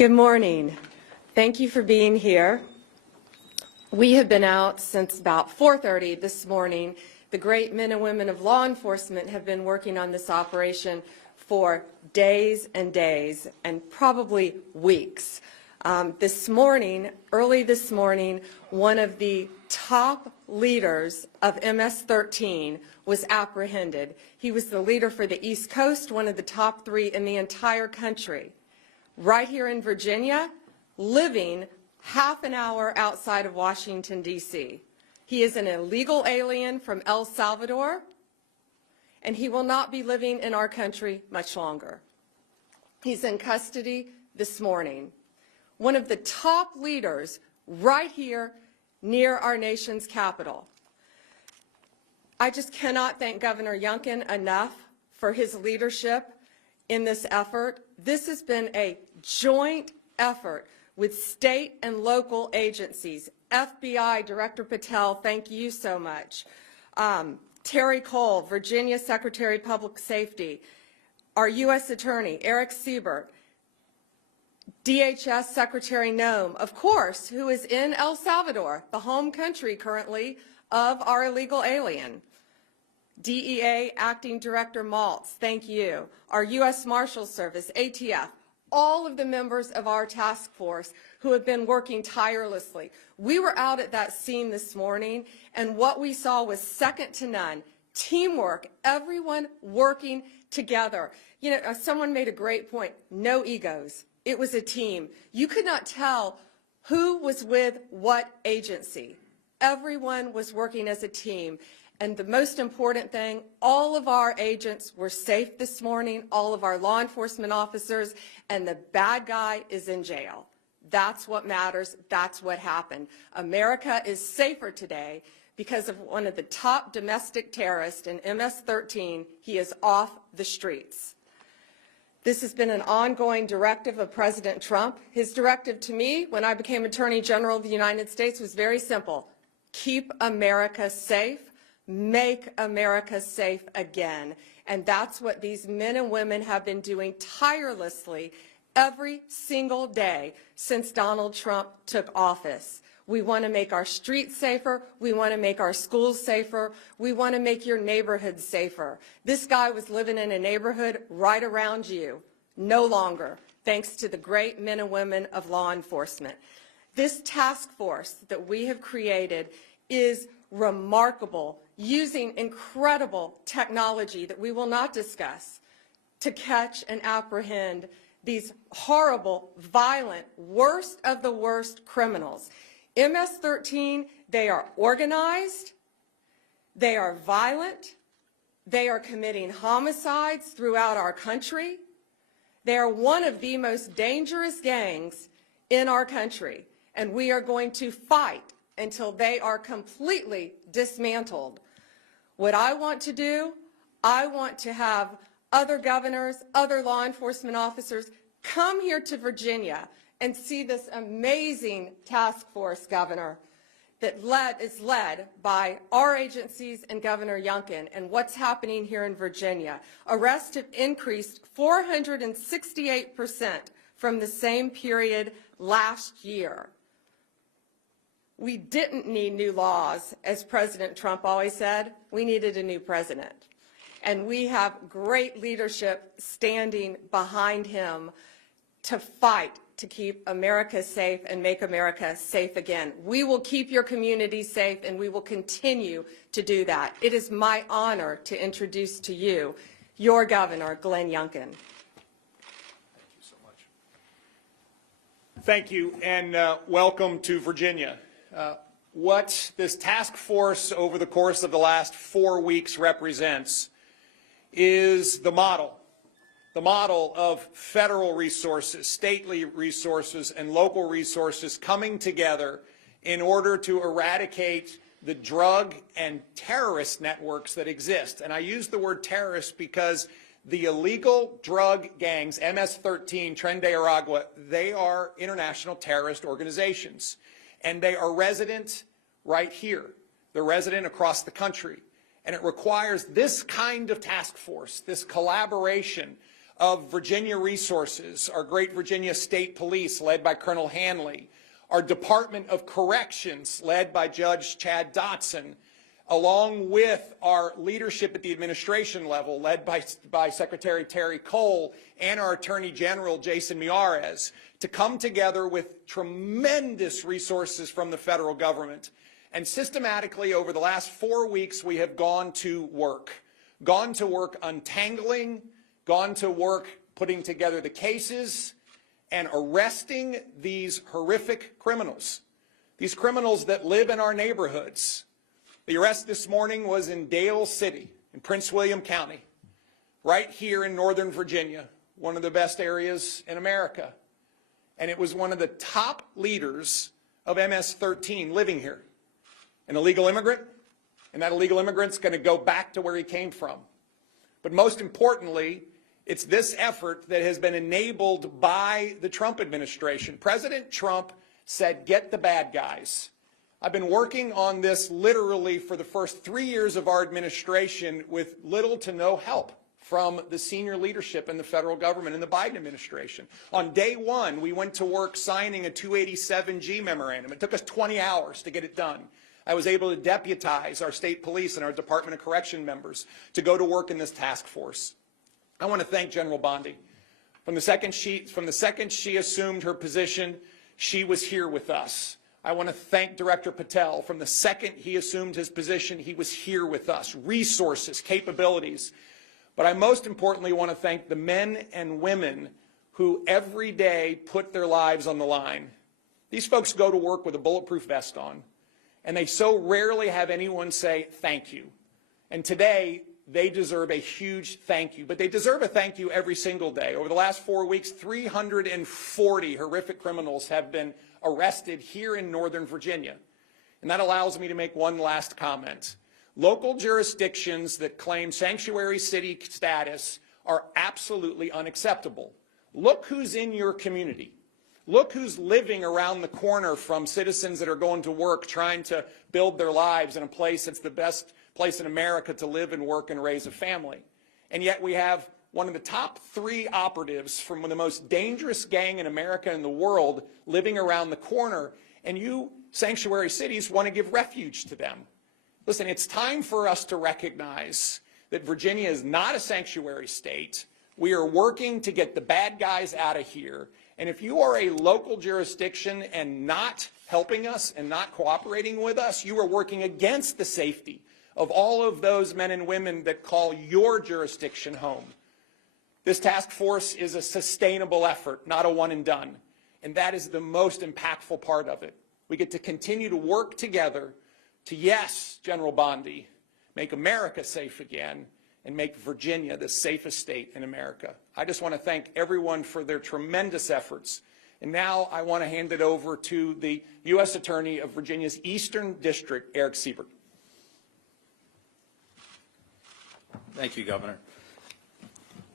Good morning. Thank you for being here. We have been out since about 4:30 this morning. The great men and women of law enforcement have been working on this operation for days and days and probably weeks. Early this morning, one of the top leaders of MS-13 was apprehended. He was the leader for the East Coast, one of the top 3 in the entire country. Right here in Virginia, living half an hour outside of Washington, D.C. He is an illegal alien from El Salvador, and he will not be living in our country much longer. He's in custody this morning. One of the top leaders right here near our nation's capital. I just cannot thank Governor Youngkin enough for his leadership in this effort. This has been a joint effort with state and local agencies. FBI Director Patel, thank you so much. Terry Cole, Virginia Secretary of Public Safety, our U.S. Attorney, Eric Siebert, DHS Secretary Noem, of course, who is in El Salvador, the home country currently of our illegal alien. DEA Acting Director Maltz, thank you. Our U.S. Marshals Service, ATF, all of the members of our task force who have been working tirelessly. We were out at that scene this morning, and what we saw was second to none. Teamwork, everyone working together. You know, someone made a great point, no egos. It was a team. You could not tell who was with what agency. Everyone was working as a team. And the most important thing, all of our agents were safe this morning, all of our law enforcement officers, and the bad guy is in jail. That's what matters. That's what happened. America is safer today because of one of the top domestic terrorists in MS-13. He is off the streets. This has been an ongoing directive of President Trump. His directive to me when I became Attorney General of the United States was very simple. Keep America safe. Make America safe again. And that's what these men and women have been doing tirelessly every single day since Donald Trump took office. We want to make our streets safer. We want to make our schools safer. We want to make your neighborhood safer. This guy was living in a neighborhood right around you. No longer, thanks to the great men and women of law enforcement. This task force that we have created is remarkable, using incredible technology that we will not discuss to catch and apprehend these horrible, violent, worst of the worst criminals. MS-13, they are organized, they are violent, they are committing homicides throughout our country. They are one of the most dangerous gangs in our country, and we are going to fight until they are completely dismantled. What I want to do, I want to have other governors, other law enforcement officers come here to Virginia and see this amazing task force, Governor, that is led by our agencies and Governor Youngkin. And what's happening here in Virginia? Arrests have increased 468% from the same period last year. We didn't need new laws, as President Trump always said. We needed a new president. And we have great leadership standing behind him to fight to keep America safe and make America safe again. We will keep your community safe, and we will continue to do that. It is my honor to introduce to you your Governor, Glenn Youngkin. Thank you so much. Thank you, and welcome to Virginia. What this task force over the course of the last 4 weeks represents is the model of federal resources, stately resources, and local resources coming together in order to eradicate the drug and terrorist networks that exist. And I use the word terrorist because the illegal drug gangs, MS-13, Tren de Aragua, they are international terrorist organizations. And they are resident right here. They're resident across the country. And it requires this kind of task force, this collaboration of Virginia resources, our great Virginia State Police led by Colonel Hanley, our Department of Corrections led by Judge Chad Dotson, along with our leadership at the administration level led by Secretary Terry Cole and our Attorney General Jason Miyares, to come together with tremendous resources from the federal government. And systematically over the last 4 weeks we have gone to work untangling, gone to work putting together the cases and arresting these horrific criminals, these criminals that live in our neighborhoods. The arrest this morning was in Dale City in Prince William County, right here in Northern Virginia, one of the best areas in America. And it was one of the top leaders of MS-13 living here, an illegal immigrant, and that illegal immigrant's going to go back to where he came from. But most importantly, it's this effort that has been enabled by the Trump administration. President Trump said, get the bad guys. I've been working on this literally for the first 3 years of our administration with little to no help from the senior leadership in the federal government and the Biden administration. On day one, we went to work signing a 287G memorandum. It took us 20 hours to get it done. I was able to deputize our state police and our Department of Correction members to go to work in this task force. I want to thank General Bondi. From the second she assumed her position, she was here with us. I want to thank Director Patel. From the second he assumed his position, he was here with us. Resources, capabilities. But I most importantly want to thank the men and women who every day put their lives on the line. These folks go to work with a bulletproof vest on, and they so rarely have anyone say thank you. And today, they deserve a huge thank you, but they deserve a thank you every single day. Over the last 4 weeks, 340 horrific criminals have been arrested here in Northern Virginia. And that allows me to make one last comment. Local jurisdictions that claim sanctuary city status are absolutely unacceptable. Look who's in your community. Look who's living around the corner from citizens that are going to work trying to build their lives in a place that's the best place in America to live and work and raise a family. And yet we have one of the top 3 operatives from the most dangerous gang in America and the world living around the corner, and you sanctuary cities want to give refuge to them. Listen, it's time for us to recognize that Virginia is not a sanctuary state. We are working to get the bad guys out of here. And if you are a local jurisdiction and not helping us and not cooperating with us, you are working against the safety of all of those men and women that call your jurisdiction home. This task force is a sustainable effort, not a one and done. And that is the most impactful part of it. We get to continue to work together to, yes, General Bondi, make America safe again and make Virginia the safest state in America. I just want to thank everyone for their tremendous efforts. And now I want to hand it over to the U.S. Attorney of Virginia's Eastern District, Eric Siebert. Thank you, Governor.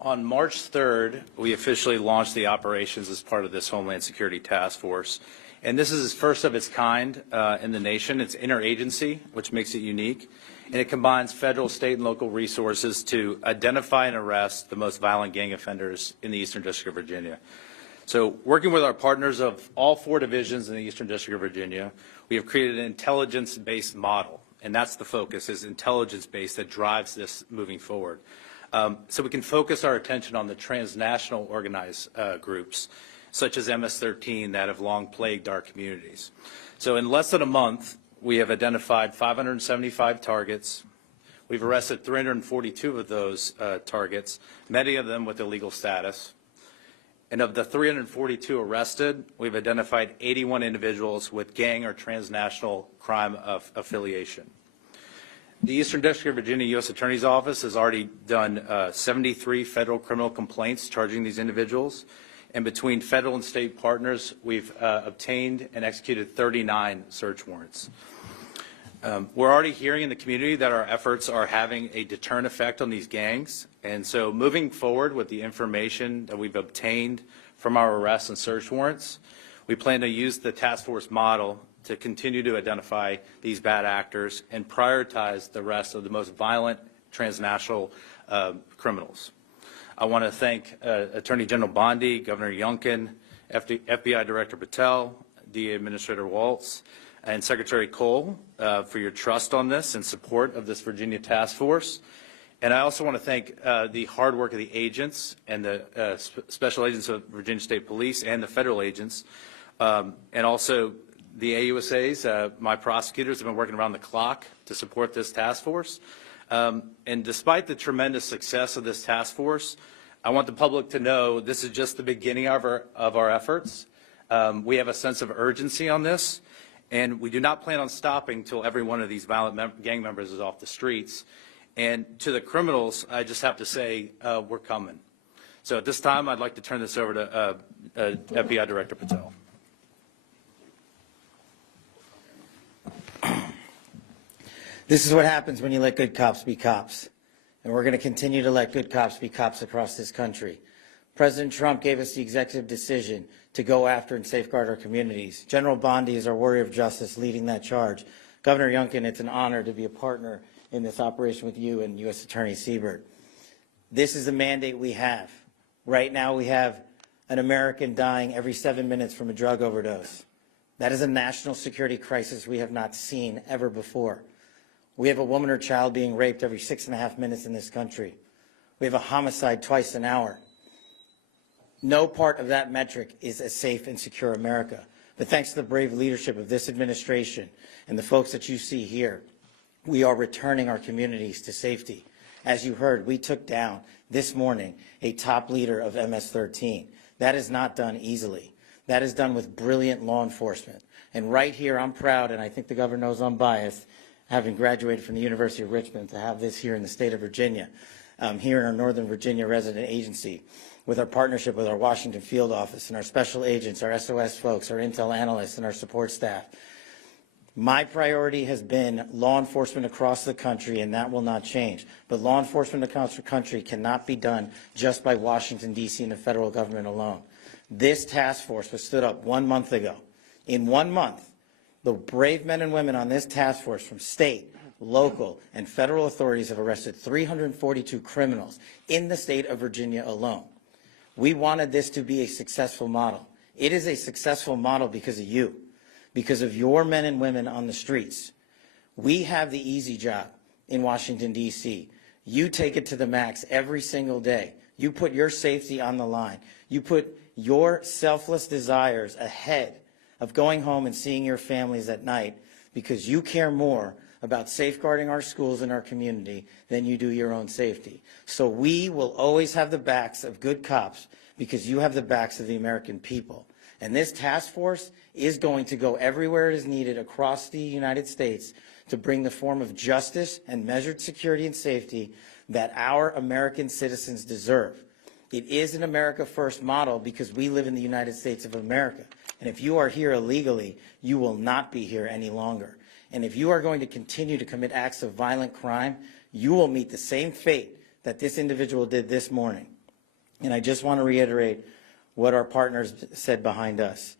On March 3rd, we officially launched the operations as part of this Homeland Security Task Force. And this is first of its kind in the nation. It's interagency, which makes it unique. And it combines federal, state, and local resources to identify and arrest the most violent gang offenders in the Eastern District of Virginia. So working with our partners of all 4 divisions in the Eastern District of Virginia, we have created an intelligence-based model. And that's the focus, is intelligence-based, that drives this moving forward. So we can focus our attention on the transnational organized groups, such as MS-13, that have long plagued our communities. So in less than a month, we have identified 575 targets. We've arrested 342 of those targets, many of them with illegal status. And of the 342 arrested, we've identified 81 individuals with gang or transnational crime of affiliation. The Eastern District of Virginia U.S. Attorney's Office has already done 73 federal criminal complaints charging these individuals. And between federal and state partners, we've obtained and executed 39 search warrants. We're already hearing in the community that our efforts are having a deterrent effect on these gangs. And so moving forward with the information that we've obtained from our arrests and search warrants, we plan to use the task force model to continue to identify these bad actors and prioritize the rest of the most violent transnational criminals. I want to thank Attorney General Bondi, Governor Youngkin, FBI Director Patel, DA Administrator Waltz, and Secretary Cole for your trust on this and support of this Virginia task force. And I also want to thank the hard work of the agents and the special agents of Virginia State Police and the federal agents, and also the AUSAs. My prosecutors have been working around the clock to support this task force. And despite the tremendous success of this task force, I want the public to know this is just the beginning of our efforts. We have a sense of urgency on this, and we do not plan on stopping until every one of these violent gang members is off the streets. And to the criminals, I just have to say, we're coming. So at this time, I'd like to turn this over to FBI Director Patel. This is what happens when you let good cops be cops. And we're going to continue to let good cops be cops across this country. President Trump gave us the executive decision to go after and safeguard our communities. General Bondi is our warrior of justice leading that charge. Governor Youngkin, it's an honor to be a partner in this operation with you and U.S. Attorney Siebert. This is the mandate we have. Right now we have an American dying every 7 minutes from a drug overdose. That is a national security crisis we have not seen ever before. We have a woman or child being raped every 6.5 minutes in this country. We have a homicide twice an hour. No part of that metric is a safe and secure America. But thanks to the brave leadership of this administration and the folks that you see here, we are returning our communities to safety. As you heard, we took down this morning a top leader of MS-13. That is not done easily. That is done with brilliant law enforcement. And right here, I'm proud, and I think the governor knows I'm biased, having graduated from the University of Richmond, to have this here in the state of Virginia, here in our Northern Virginia resident agency, with our partnership with our Washington field office and our special agents, our SOS folks, our intel analysts, and our support staff. My priority has been law enforcement across the country, and that will not change. But law enforcement across the country cannot be done just by Washington, D.C. and the federal government alone. This task force was stood up 1 month ago. In 1 month, the brave men and women on this task force from state, local, and federal authorities have arrested 342 criminals in the state of Virginia alone. We wanted this to be a successful model. It is a successful model because of you, because of your men and women on the streets. We have the easy job in Washington, D.C. You take it to the max every single day. You put your safety on the line. You put your selfless desires ahead of going home and seeing your families at night because you care more about safeguarding our schools and our community than you do your own safety. So we will always have the backs of good cops because you have the backs of the American people. And this task force is going to go everywhere it is needed across the United States to bring the form of justice and measured security and safety that our American citizens deserve. It is an America First model because we live in the United States of America. And if you are here illegally, you will not be here any longer. And if you are going to continue to commit acts of violent crime, you will meet the same fate that this individual did this morning. And I just want to reiterate what our partners said behind us.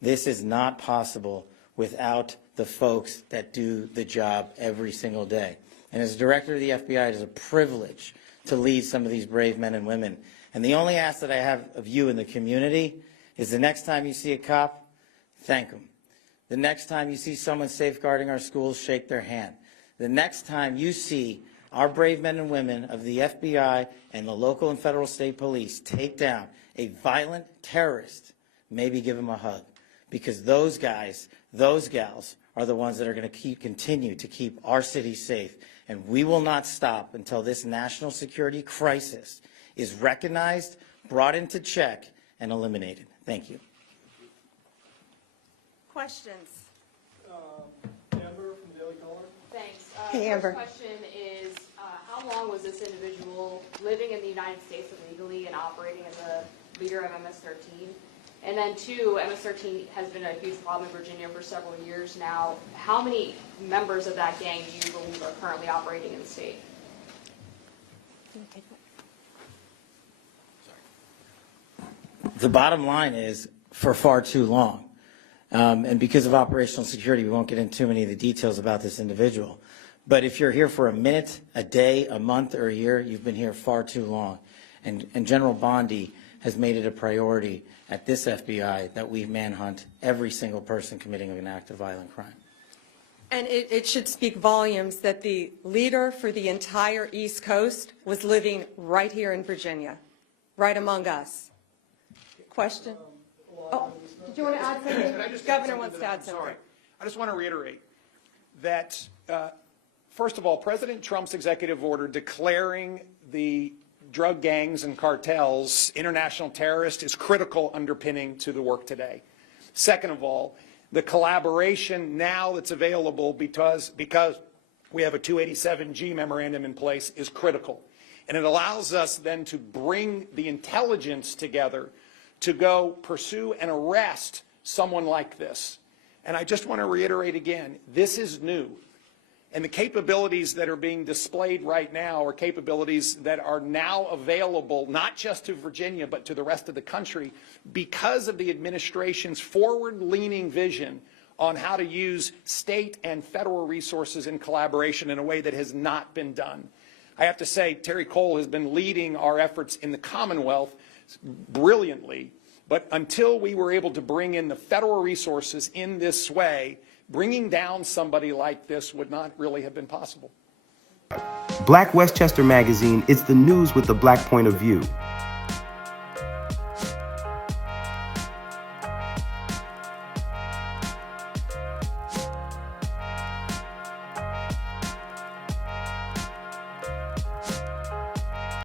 This is not possible without the folks that do the job every single day. And as director of the FBI, it is a privilege to lead some of these brave men and women. And the only ask that I have of you in the community is the next time you see a cop, thank them. The next time you see someone safeguarding our schools, shake their hand. The next time you see our brave men and women of the FBI and the local and federal state police take down a violent terrorist, maybe give them a hug. Because those guys, those gals are the ones that are going to continue to keep our city safe. And we will not stop until this national security crisis is recognized, brought into check, and eliminated. Thank you. Questions? Amber from the Daily Caller. Thanks. Hey, Amber. First question is, how long was this individual living in the United States illegally and operating as a leader of MS-13? And then two, MS-13 has been a huge problem in Virginia for several years now. How many members of that gang do you believe are currently operating in the state? The bottom line is for far too long. And because of operational security, we won't get into too many of the details about this individual. But if you're here for a minute, a day, a month, or a year, you've been here far too long. And General Bondi has made it a priority at this FBI that we manhunt every single person committing an act of violent crime. And it should speak volumes that the leader for the entire East Coast was living right here in Virginia, right among us. Question? Oh, did you want to add something? Governor wants to add something. Sorry. I just want to reiterate that, first of all, President Trump's executive order declaring the drug gangs and cartels international terrorists is critical underpinning to the work today. Second of all, the collaboration now that's available because we have a 287G memorandum in place is critical. And it allows us then to bring the intelligence together to go pursue and arrest someone like this. And I just want to reiterate again, this is new. And the capabilities that are being displayed right now are capabilities that are now available not just to Virginia but to the rest of the country because of the administration's forward-leaning vision on how to use state and federal resources in collaboration in a way that has not been done. I have to say, Terry Cole has been leading our efforts in the Commonwealth brilliantly, but until we were able to bring in the federal resources in this way, bringing down somebody like this would not really have been possible. Black Westchester Magazine is the news with the Black point of view.